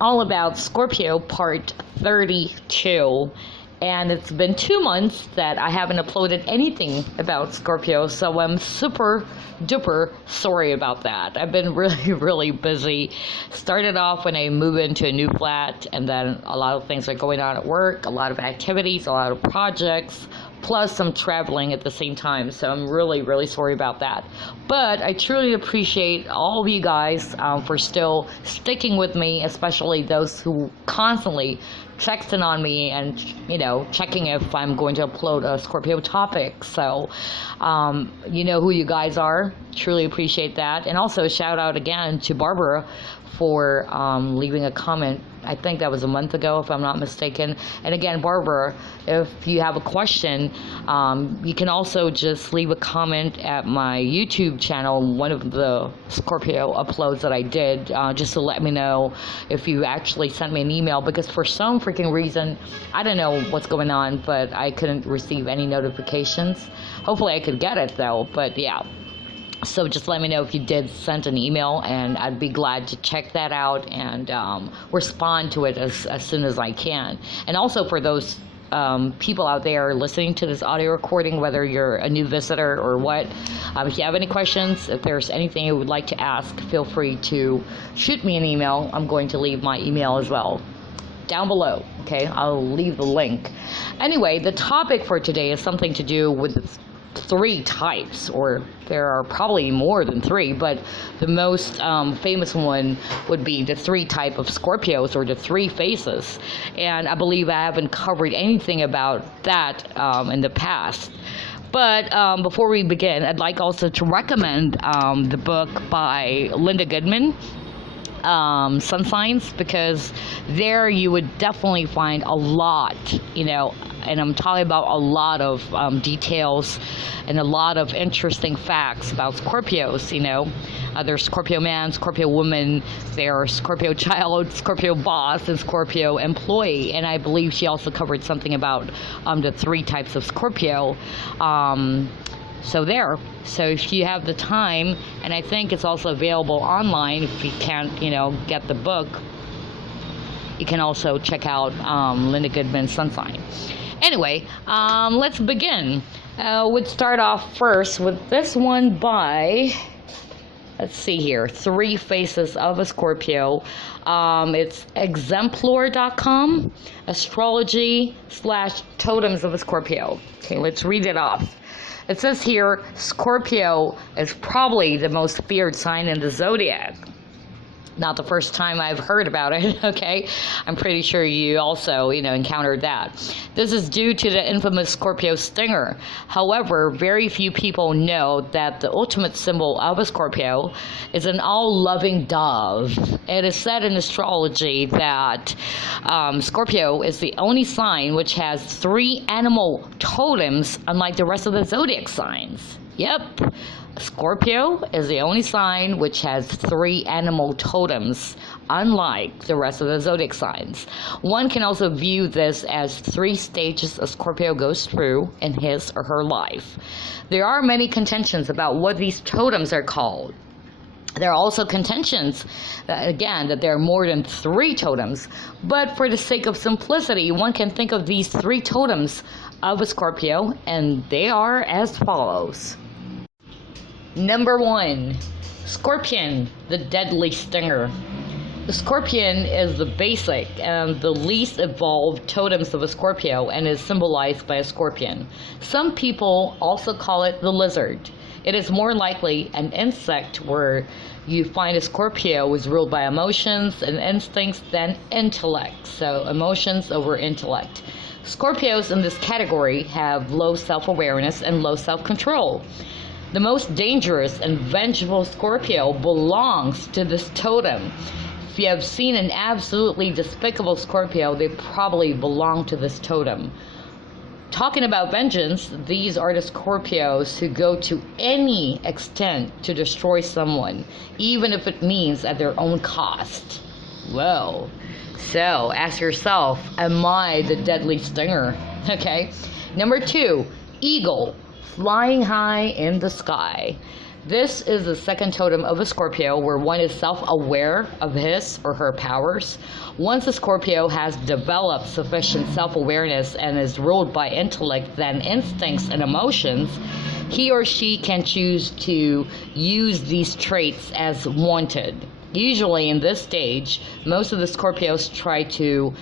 all about Scorpio part 32. And it's been 2 months that I haven't uploaded anything about Scorpio, so I'm super duper sorry about that. I've been really busy. Started off when I moved into a new flat, and then a lot of things are going on at work, a lot of activities, a lot of projects, plus some traveling at the same time. So I'm really sorry about that. But I truly appreciate all of you guys for still sticking with me, especially those who constantly texting on me and, you know, checking if I'm going to upload a Scorpio topic. So you know who you guys are. Truly appreciate that. And also shout out again to Barbara for leaving a comment. I think that was a month ago, if I'm not mistaken. And again, Barbara, if you have a question, you can also just leave a comment at my YouTube channel, one of the Scorpio uploads that I did, just to let me know if you actually sent me an email, because for some freaking reason, I don't know what's going on, but I couldn't receive any notifications. Hopefully I could get it though, but yeah. So just let me know if you did send an email, and I'd be glad to check that out and respond to it as soon as I can. And also for those people out there listening to this audio recording, whether you're a new visitor or what, if you have any questions, if there's anything you would like to ask, feel free to shoot me an email. I'm going to leave my email as well down below. Okay, I'll leave the link. Anyway, the topic for today is something to do with 3 types, or there are probably more than 3, but the most famous one would be the 3 type of Scorpios, or the 3 faces. And I believe I haven't covered anything about that in the past. But before we begin, I'd like also to recommend the book by Linda Goodman, Sun Signs, because there you would definitely find a lot, you know, and I'm talking about a lot of details and a lot of interesting facts about Scorpios. You know, there's Scorpio man, Scorpio woman, there's Scorpio child, Scorpio boss, and Scorpio employee. And I believe she also covered something about the 3 types of Scorpio. So there. So if you have the time, and I think it's also available online if you can't, you know, get the book, you can also check out Linda Goodman's Sun Sign. Anyway, let's begin. We'd start off first with this one by, let's see here, 3 Faces of a Scorpio. It's exemplar.com, astrology/totems of a Scorpio. Okay, let's read it off. It says here, Scorpio is probably the most feared sign in the zodiac. Not the first time I've heard about it, okay? I'm pretty sure you also, you know, encountered that. This is due to the infamous Scorpio stinger. However, very few people know that the ultimate symbol of a Scorpio is an all-loving dove. It is said in astrology that Scorpio is the only sign which has 3 animal totems, unlike the rest of the zodiac signs. Yep. Scorpio is the only sign which has 3 animal totems, unlike the rest of the zodiac signs. One can also view this as 3 stages a Scorpio goes through in his or her life. There are many contentions about what these totems are called. There are also contentions, again, that there are more than 3 totems, but for the sake of simplicity, one can think of these 3 totems of a Scorpio, and they are as follows. Number 1, Scorpion, the deadly stinger. The Scorpion is the basic and the least evolved totems of a Scorpio and is symbolized by a scorpion. Some people also call it the lizard. It is more likely an insect, where you find a Scorpio is ruled by emotions and instincts than intellect. So emotions over intellect. Scorpios in this category have low self-awareness and low self-control. The most dangerous and vengeful Scorpio belongs to this totem. If you have seen an absolutely despicable Scorpio, they probably belong to this totem. Talking about vengeance, these are the Scorpios who go to any extent to destroy someone, even if it means at their own cost. Whoa. So, ask yourself, am I the deadly stinger? Okay. Number 2, eagle, flying high in the sky. This is the second totem of a Scorpio, where one is self-aware of his or her powers. Once a Scorpio has developed sufficient self-awareness and is ruled by intellect than instincts and emotions, he or she can choose to use these traits as wanted. Usually in this stage, most of the Scorpios try to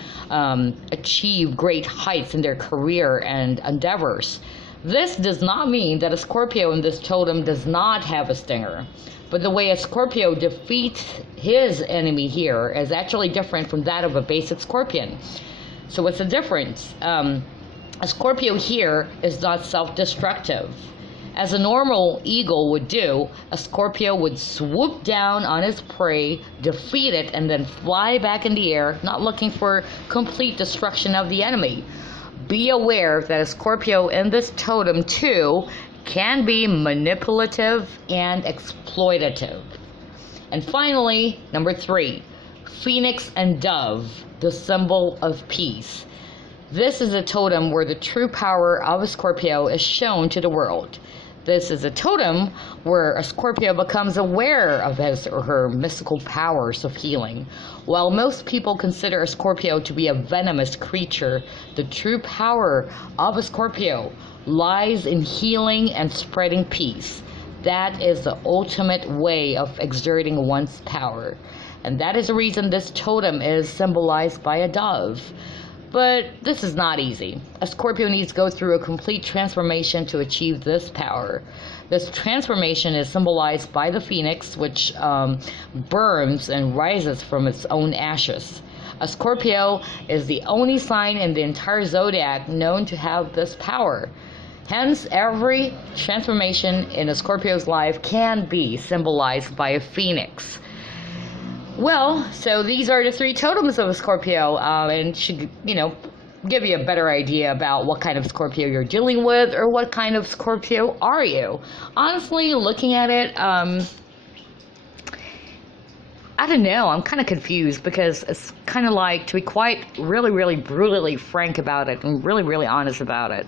achieve great heights in their career and endeavors. This does not mean that a Scorpio in this totem does not have a stinger, but the way a Scorpio defeats his enemy here is actually different from that of a basic Scorpion. So what's the difference? A Scorpio here is not self-destructive. As a normal eagle would do, a Scorpio would swoop down on his prey, defeat it, and then fly back in the air, not looking for complete destruction of the enemy. Be aware that a Scorpio in this totem too can be manipulative and exploitative. And finally, number 3, Phoenix and Dove, the symbol of peace. This is a totem where the true power of a Scorpio is shown to the world. This is a totem where a Scorpio becomes aware of his or her mystical powers of healing. While most people consider a Scorpio to be a venomous creature, the true power of a Scorpio lies in healing and spreading peace. That is the ultimate way of exerting one's power. And that is the reason this totem is symbolized by a dove. But this is not easy. A Scorpio needs to go through a complete transformation to achieve this power. This transformation is symbolized by the phoenix, which burns and rises from its own ashes. A Scorpio is the only sign in the entire zodiac known to have this power. Hence, every transformation in a Scorpio's life can be symbolized by a phoenix. Well, so these are the 3 totems of a Scorpio, and should, give you a better idea about what kind of Scorpio you're dealing with, or what kind of Scorpio are you. Honestly, looking at it, I don't know, I'm kind of confused, because it's kind of like, to be quite really brutally frank about it, and really honest about it,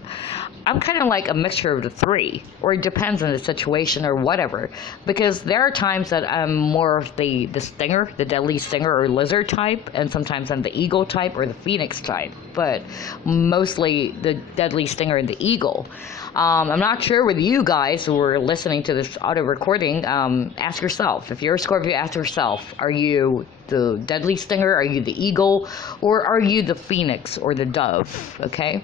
I'm kind of like a mixture of the 3, or it depends on the situation or whatever, because there are times that I'm more of the stinger, the deadly stinger or lizard type, and sometimes I'm the eagle type or the phoenix type, but mostly the deadly stinger and the eagle. I'm not sure with you guys who are listening to this audio recording. Ask yourself, if you're a Scorpio, ask yourself, are you the deadly stinger, are you the eagle, or are you the phoenix or the dove? Okay.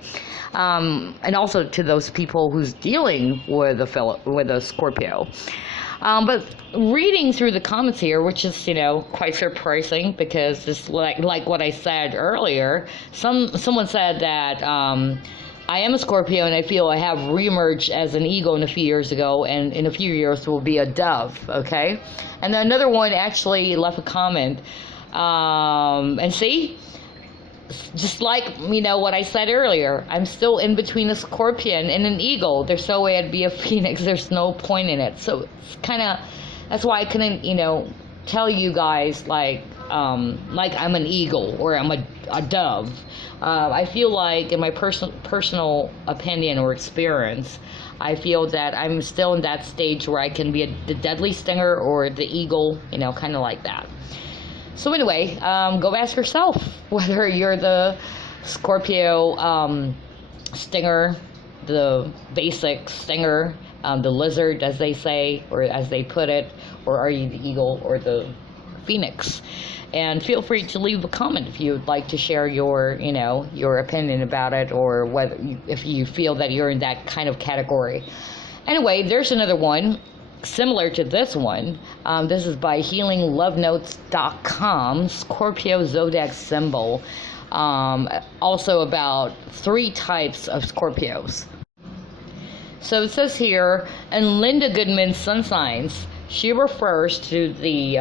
And also to those people who's dealing with a Scorpio. But reading through the comments here, which is, quite surprising, because it's like what I said earlier, someone said that I am a Scorpio and I feel I have reemerged as an eagle a few years ago, and in a few years will be a dove, okay? And then another one actually left a comment, and see, just like, what I said earlier, I'm still in between a Scorpion and an eagle. There's no way I'd be a phoenix. There's no point in it. So it's kind of, that's why I couldn't, tell you guys like I'm an eagle or I'm a dove. I feel like, in my personal opinion or experience, I feel that I'm still in that stage where I can be the deadly stinger or the eagle, kind of like that. So anyway, go ask yourself whether you're the Scorpio stinger, the basic stinger, the lizard, as they say, or as they put it, or are you the eagle or the phoenix? And feel free to leave a comment if you'd like to share your, your opinion about it, or if you feel that you're in that kind of category. Anyway, there's another one similar to this one. This is by healinglovenotes.com, Scorpio zodiac symbol. Also about 3 types of Scorpios. So it says here, in Linda Goodman's Sun Signs, she refers to the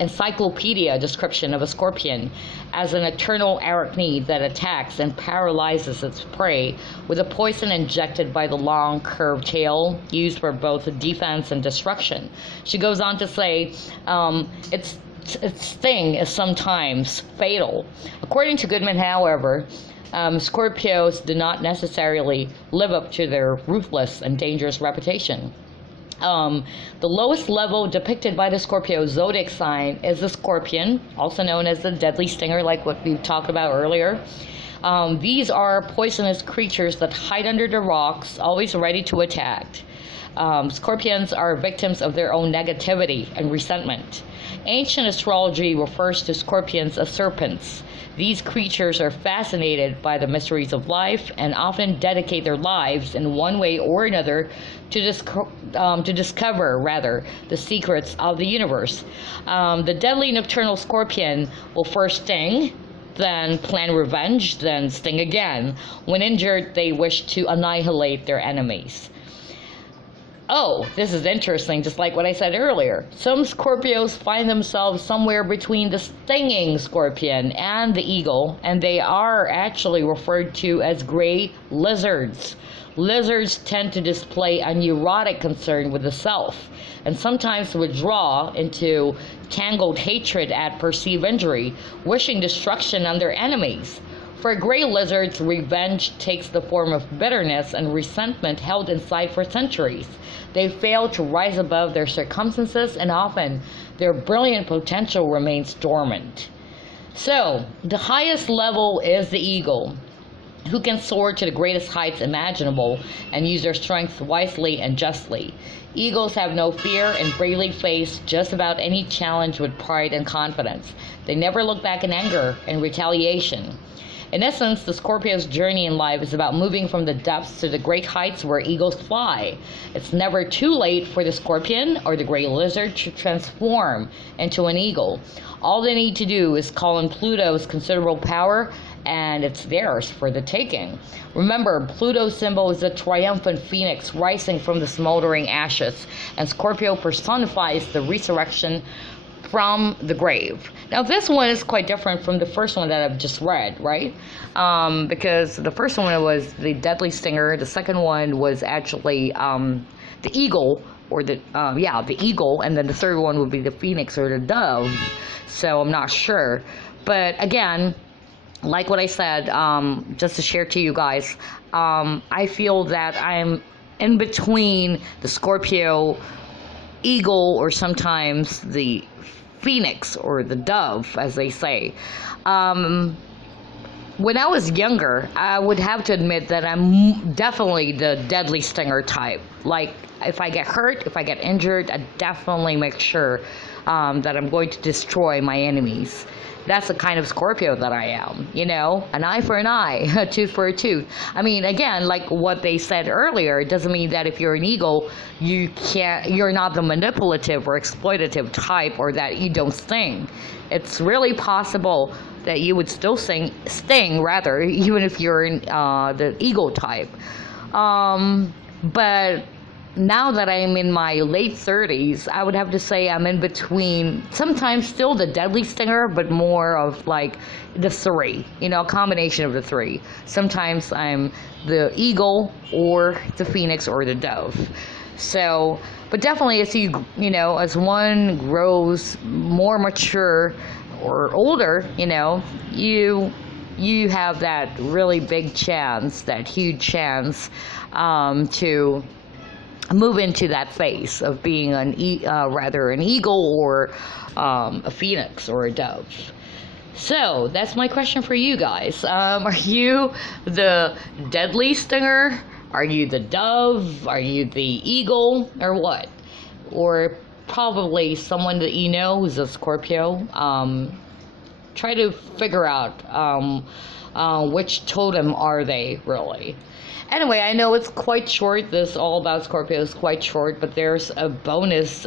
encyclopedia description of a scorpion as an eternal arachnid that attacks and paralyzes its prey with a poison injected by the long curved tail used for both defense and destruction. She goes on to say, its sting is sometimes fatal. According to Goodman, however, Scorpios do not necessarily live up to their ruthless and dangerous reputation. The lowest level depicted by the Scorpio zodiac sign is the scorpion, also known as the deadly stinger, like what we talked about earlier. These are poisonous creatures that hide under the rocks, always ready to attack. Scorpions are victims of their own negativity and resentment. Ancient astrology refers to scorpions as serpents. These creatures are fascinated by the mysteries of life and often dedicate their lives in one way or another to discover the secrets of the universe. The deadly nocturnal scorpion will first sting, then plan revenge, then sting again. When injured, they wish to annihilate their enemies. Oh, this is interesting, just like what I said earlier. Some Scorpios find themselves somewhere between the stinging scorpion and the eagle, and they are actually referred to as gray lizards. Lizards tend to display a neurotic concern with the self, and sometimes withdraw into tangled hatred at perceived injury, wishing destruction on their enemies. For gray lizards, revenge takes the form of bitterness and resentment held inside for centuries. They fail to rise above their circumstances, and often their brilliant potential remains dormant. So, the highest level is the eagle, who can soar to the greatest heights imaginable and use their strength wisely and justly. Eagles have no fear and bravely face just about any challenge with pride and confidence. They never look back in anger and retaliation. In essence, the Scorpio's journey in life is about moving from the depths to the great heights where eagles fly. It's never too late for the scorpion or the gray lizard to transform into an eagle. All they need to do is call in Pluto's considerable power, and it's theirs for the taking. Remember, Pluto's symbol is a triumphant phoenix rising from the smoldering ashes, and Scorpio personifies the resurrection from the grave. Now this one is quite different from the first one that I've just read, right? Because the first one was the deadly stinger. The second one was actually the eagle, or the eagle, and then the third one would be the phoenix or the dove. So I'm not sure, but again, like what I said, just to share to you guys, I feel that I'm in between the Scorpio, eagle, or sometimes the phoenix or the dove, as they say. When I was younger, I would have to admit that I'm definitely the deadly stinger type. Like, if I get hurt, if I get injured, I definitely make sure that I'm going to destroy my enemies. That's the kind of Scorpio that I am, you know, an eye for an eye, a tooth for a tooth. I mean, again, like what they said earlier, it doesn't mean that if you're an eagle, you're not the manipulative or exploitative type, or that you don't sting. It's really possible that you would still sting, even if you're in, the eagle type. But now that I'm in my late 30s, I would have to say I'm in between, sometimes still the deadly stinger, but more of like the three, you know, a combination of the three. Sometimes I'm the eagle or the phoenix or the dove. So, but definitely as as one grows more mature or older, you know, you have that really big chance, that huge chance to move into that phase of being an eagle or a phoenix or a dove. So that's my question for you guys. Are you the deadly stinger? Are you the dove? Are you the eagle, or what? Or probably someone that you know who's a Scorpio. Try to figure out which totem are they really. Anyway, I know it's quite short. This All About Scorpio is quite short, but there's a bonus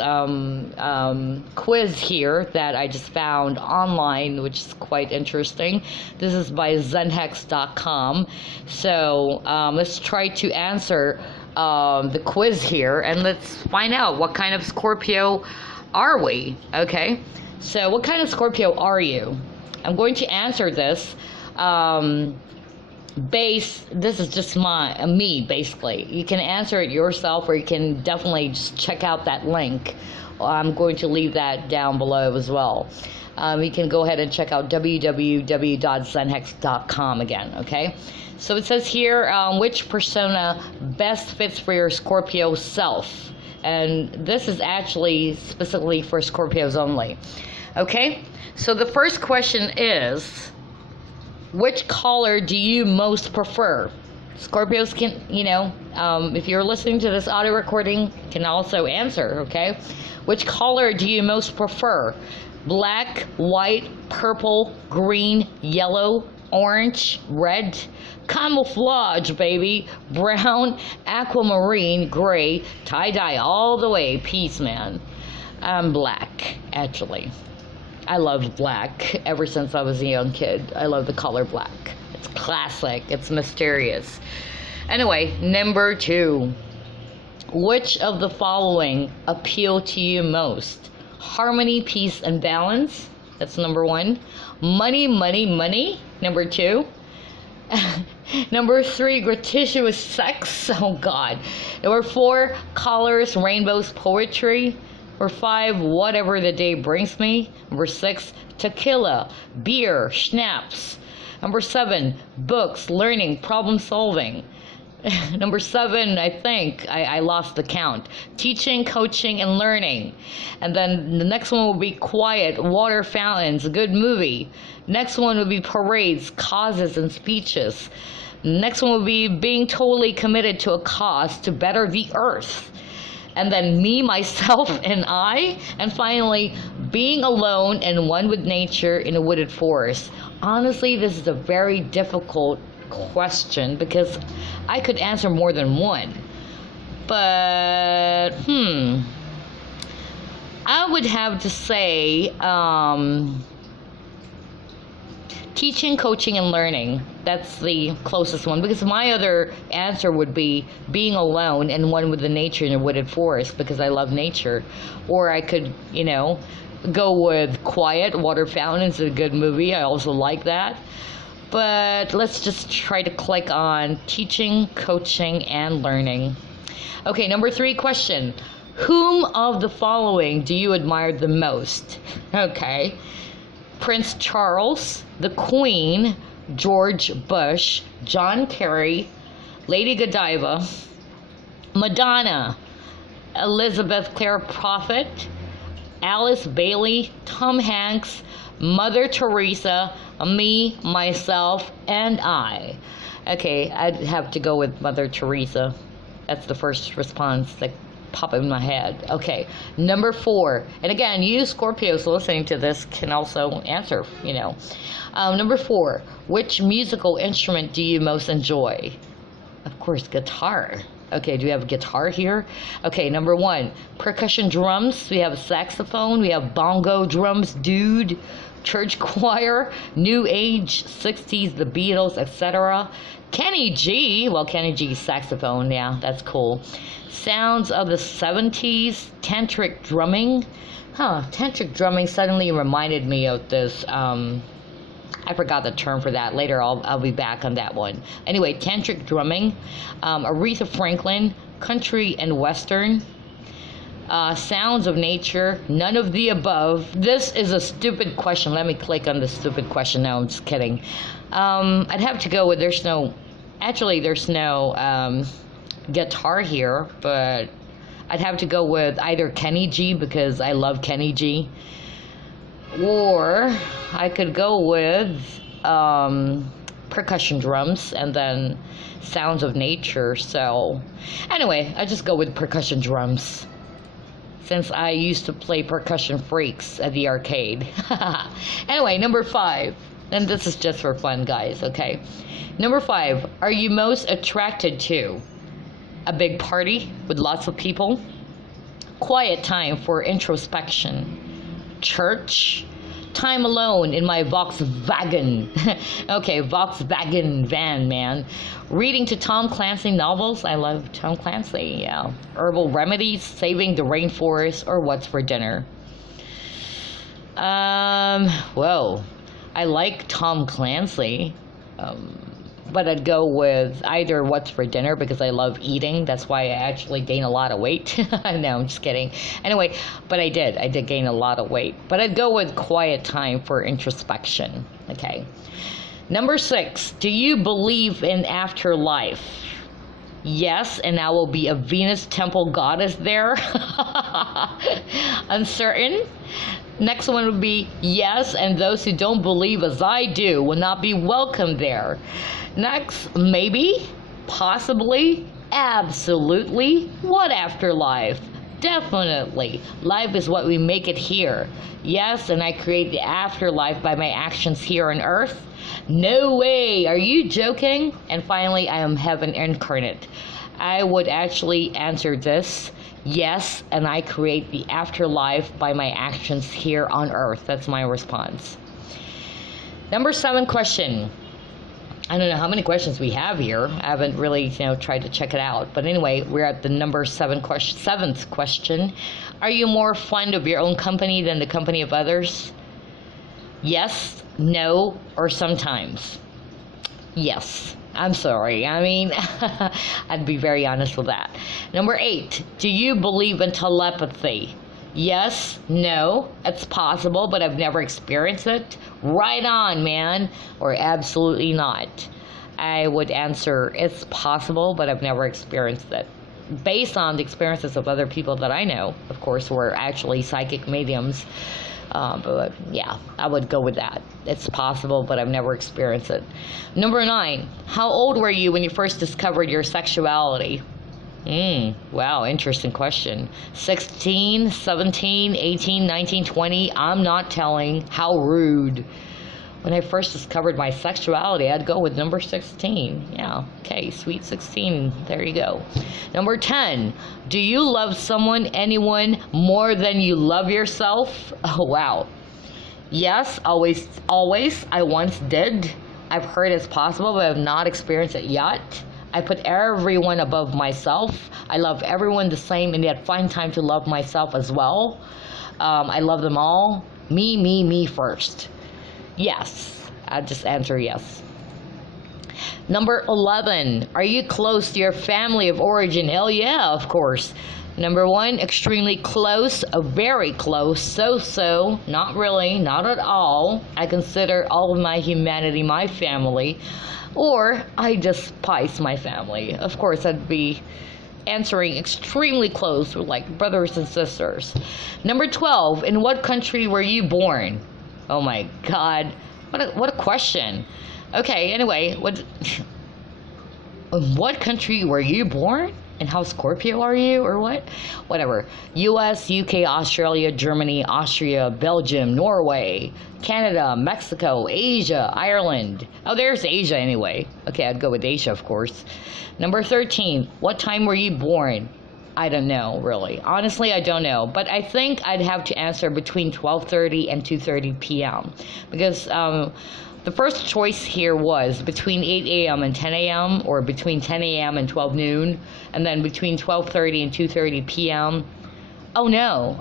quiz here that I just found online, which is quite interesting. This is by zenhex.com. So let's try to answer the quiz here, and let's find out what kind of Scorpio are we, okay? So what kind of Scorpio are you? I'm going to answer this. This is just me basically. You can answer it yourself, or you can definitely just check out that link. I'm going to leave that down below as well. You can go ahead and check out www.zenhex.com again, okay? So it says here, which persona best fits for your Scorpio self? And this is actually specifically for Scorpios only. Okay, so the first question is, which color do you most prefer? Scorpios can, if you're listening to this audio recording, can also answer, okay? Which color do you most prefer? Black, white, purple, green, yellow, orange, red, camouflage, baby, brown, aquamarine, gray, tie-dye, all the way, peace, man. I'm black, actually. I love black ever since I was a young kid. I love the color black. It's classic. It's mysterious. Anyway, number 2. Which of the following appeal to you most? Harmony, peace, and balance. That's number 1. Money, money, money. Number 2. Number 3, gratuitous sex. Oh, God. Number 4, colors, rainbows, poetry. Number 5, whatever the day brings me. Number 6, tequila, beer, schnapps. Number 7, books, learning, problem solving. Number 7, I think, I lost the count. Teaching, coaching, and learning. And then the next one will be quiet, water fountains, a good movie. Next one would be parades, causes, and speeches. Next one would be being totally committed to a cause to better the earth. And then me, myself, and I. And finally, being alone and one with nature in a wooded forest. Honestly, this is a very difficult question because I could answer more than one. But, I would have to say teaching, coaching, and learning. That's the closest one, because my other answer would be being alone and one with the nature in a wooded forest, because I love nature. Or I could, go with quiet, water fountains, a good movie. I also like that. But let's just try to click on teaching, coaching, and learning. Okay, number 3 question. Whom of the following do you admire the most? Okay. Prince Charles, the Queen, George Bush, John Kerry, Lady Godiva, Madonna, Elizabeth Clare Prophet, Alice Bailey, Tom Hanks, Mother Teresa, me, myself, and I. Okay, I'd have to go with Mother Teresa. That's the first response that popped in my head. Okay, number 4. And again, you Scorpios listening to this can also answer, Number 4, which musical instrument do you most enjoy? Of course, guitar. Okay, do we have a guitar here? Okay, number 1, percussion drums. We have saxophone. We have bongo drums, dude. Church choir, new age, 60s, the Beatles, etc. Kenny G, well, Kenny G's saxophone, yeah, that's cool. Sounds of the 70s, tantric drumming. Tantric drumming suddenly reminded me of this, I forgot the term for that. Later, I'll be back on that one. Anyway, tantric drumming, Aretha Franklin, country and western. Sounds of nature, none of the above. This is a stupid question. Let me click on the stupid question. No, I'm just kidding. I'd have to go with there's no guitar here, but I'd have to go with either Kenny G, because I love Kenny G, or I could go with percussion drums and then sounds of nature. So anyway, I just go with percussion drums, since I used to play percussion freaks at the arcade. Anyway, number 5. And this is just for fun, guys, okay? Number 5. Are you most attracted to a big party with lots of people? Quiet time for introspection? Church? Time alone in my Volkswagen. Okay, Volkswagen van, man. Reading to Tom Clancy novels. I love Tom Clancy, yeah. Herbal remedies, saving the rainforest, or what's for dinner. Well, I like Tom Clancy. But I'd go with either what's for dinner, because I love eating. That's why I actually gain a lot of weight. No, I'm just kidding. Anyway, but I did gain a lot of weight. But I'd go with quiet time for introspection. Okay. Number 6, do you believe in afterlife? Yes, and I will be a Venus temple goddess there. Uncertain. Next one would be yes, and those who don't believe as I do will not be welcome there. Next, maybe, possibly, absolutely. What afterlife? Definitely. Life is what we make it here. Yes, and I create the afterlife by my actions here on earth. No way. Are you joking? And finally, I am heaven incarnate. I would actually answer this. Yes, and I create the afterlife by my actions here on earth. That's my response. Number 7 question. I don't know how many questions we have here. I haven't really, tried to check it out. But anyway, we're at the number 7th question. Are you more fond of your own company than the company of others? Yes, no, or sometimes. Yes. I'm sorry. I mean, I'd be very honest with that. Number 8, do you believe in telepathy? Yes, no, it's possible, but I've never experienced it. Right on, man. Or absolutely not. I would answer, it's possible, but I've never experienced it. Based on the experiences of other people that I know, of course, who are actually psychic mediums. But yeah, I would go with that. It's possible, but I've never experienced it. Number 9, how old were you when you first discovered your sexuality? Wow, interesting question. 16, 17, 18, 19, 20, I'm not telling. How rude. When I first discovered my sexuality, I'd go with number 16. Yeah, okay, sweet 16. There you go. Number 10, do you love someone, anyone, more than you love yourself? Oh, wow. Yes, always. I once did. I've heard it's possible, but I've not experienced it yet. I put everyone above myself. I love everyone the same, and yet find time to love myself as well. I love them all. Me first. Yes, I'll just answer yes. Number 11, are you close to your family of origin? Hell yeah, of course. Number 1, extremely close, very close, so, not really, not at all. I consider all of my humanity my family, or I despise my family. Of course, I'd be answering extremely close with like brothers and sisters. Number 12, in what country were you born? Oh my God, what a question. Okay, anyway, what country were you born? And how Scorpio are you, or what? Whatever. US, UK, Australia, Germany, Austria, Belgium, Norway, Canada, Mexico, Asia, Ireland. Oh, there's Asia anyway. Okay, I'd go with Asia, of course. Number 13, what time were you born? I don't know, really. Honestly, I don't know. But I think I'd have to answer between 12:30 and 2:30 p.m. Because the first choice here was between 8 a.m. and 10 a.m. or between 10 a.m. and 12 noon. And then between 12:30 and 2:30 p.m. Oh no,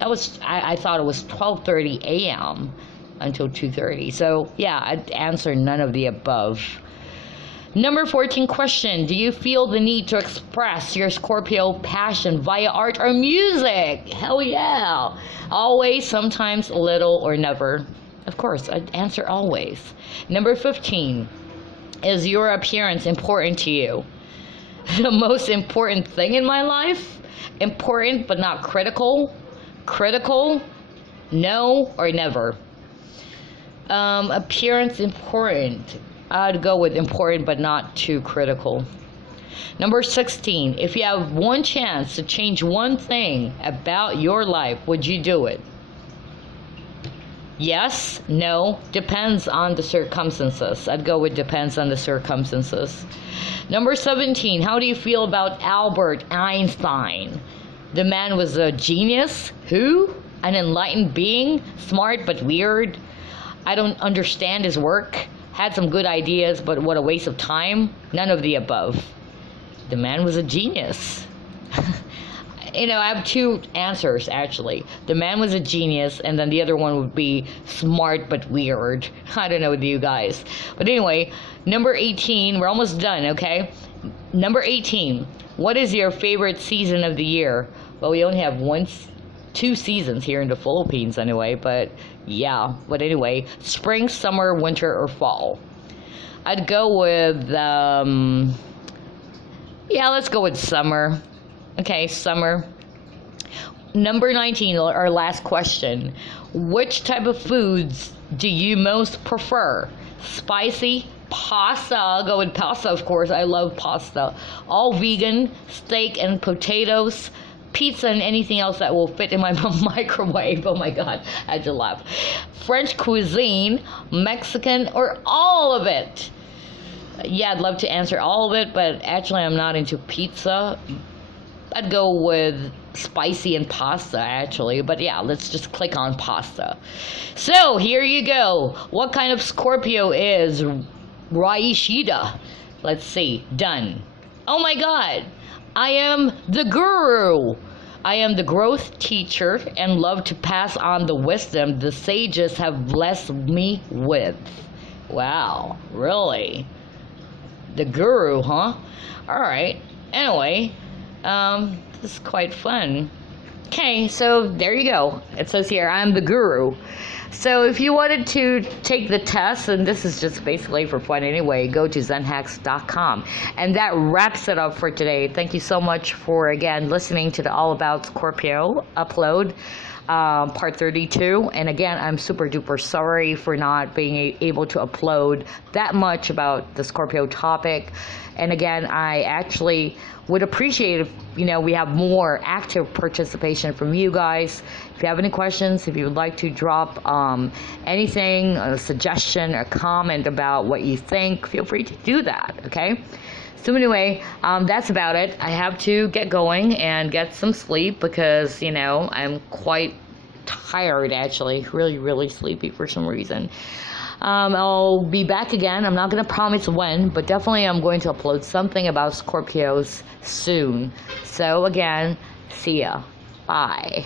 I thought it was 12:30 a.m. until 2:30. So yeah, I'd answer none of the above. Number 14 question, do you feel the need to express your Scorpio passion via art or music? Hell yeah. Always, sometimes, a little, or never. Of course, I'd answer always. Number 15, is your appearance important to you? The most important thing in my life? Important but not critical? Critical? No or never. Appearance important. I'd go with important but not too critical. Number 16, if you have one chance to change one thing about your life, would you do it? Yes, no, depends on the circumstances. I'd go with depends on the circumstances. Number 17, how do you feel about Albert Einstein? The man was a genius. Who? An enlightened being, smart but weird. I don't understand his work. Had some good ideas, but what a waste of time. None of the above. The man was a genius. I have two answers, actually. The man was a genius, and then the other one would be smart but weird. I don't know with you guys. But anyway, number 18, we're almost done, okay? Number 18, what is your favorite season of the year? Well, we only have two seasons here in the Philippines anyway, but yeah. But anyway, spring, summer, winter, or fall. I'd go with Yeah, let's go with summer. Okay, summer. Number 19, our last question. Which type of foods do you most prefer? Spicy, pasta. I'll go with pasta, of course. I love pasta. All vegan, steak and potatoes, pizza, and anything else that will fit in my microwave. Oh my God, I had to laugh. French cuisine, Mexican, or all of it? Yeah, I'd love to answer all of it, but actually I'm not into pizza. I'd go with spicy and pasta, actually. But yeah, let's just click on pasta. So, here you go. What kind of Scorpio is Raishida? Let's see. Done. Oh my God. I am the guru. I am the growth teacher and love to pass on the wisdom the sages have blessed me with. Wow. Really? The guru, huh? Alright. Anyway. This is quite fun. Okay, so there you go. It says here, I'm the guru. So if you wanted to take the test, and this is just basically for fun anyway, go to zenhacks.com. And that wraps it up for today. Thank you so much for, again, listening to the All About Scorpio upload. Part 32, and again, I'm super duper sorry for not being able to upload that much about the Scorpio topic. And again, I actually would appreciate if we have more active participation from you guys. If you have any questions, if you would like to drop anything, a suggestion, a comment about what you think, feel free to do that. Okay. So anyway, that's about it. I have to get going and get some sleep because, I'm quite tired, actually. Really, really sleepy for some reason. I'll be back again. I'm not going to promise when, but definitely I'm going to upload something about Scorpios soon. So again, see ya. Bye.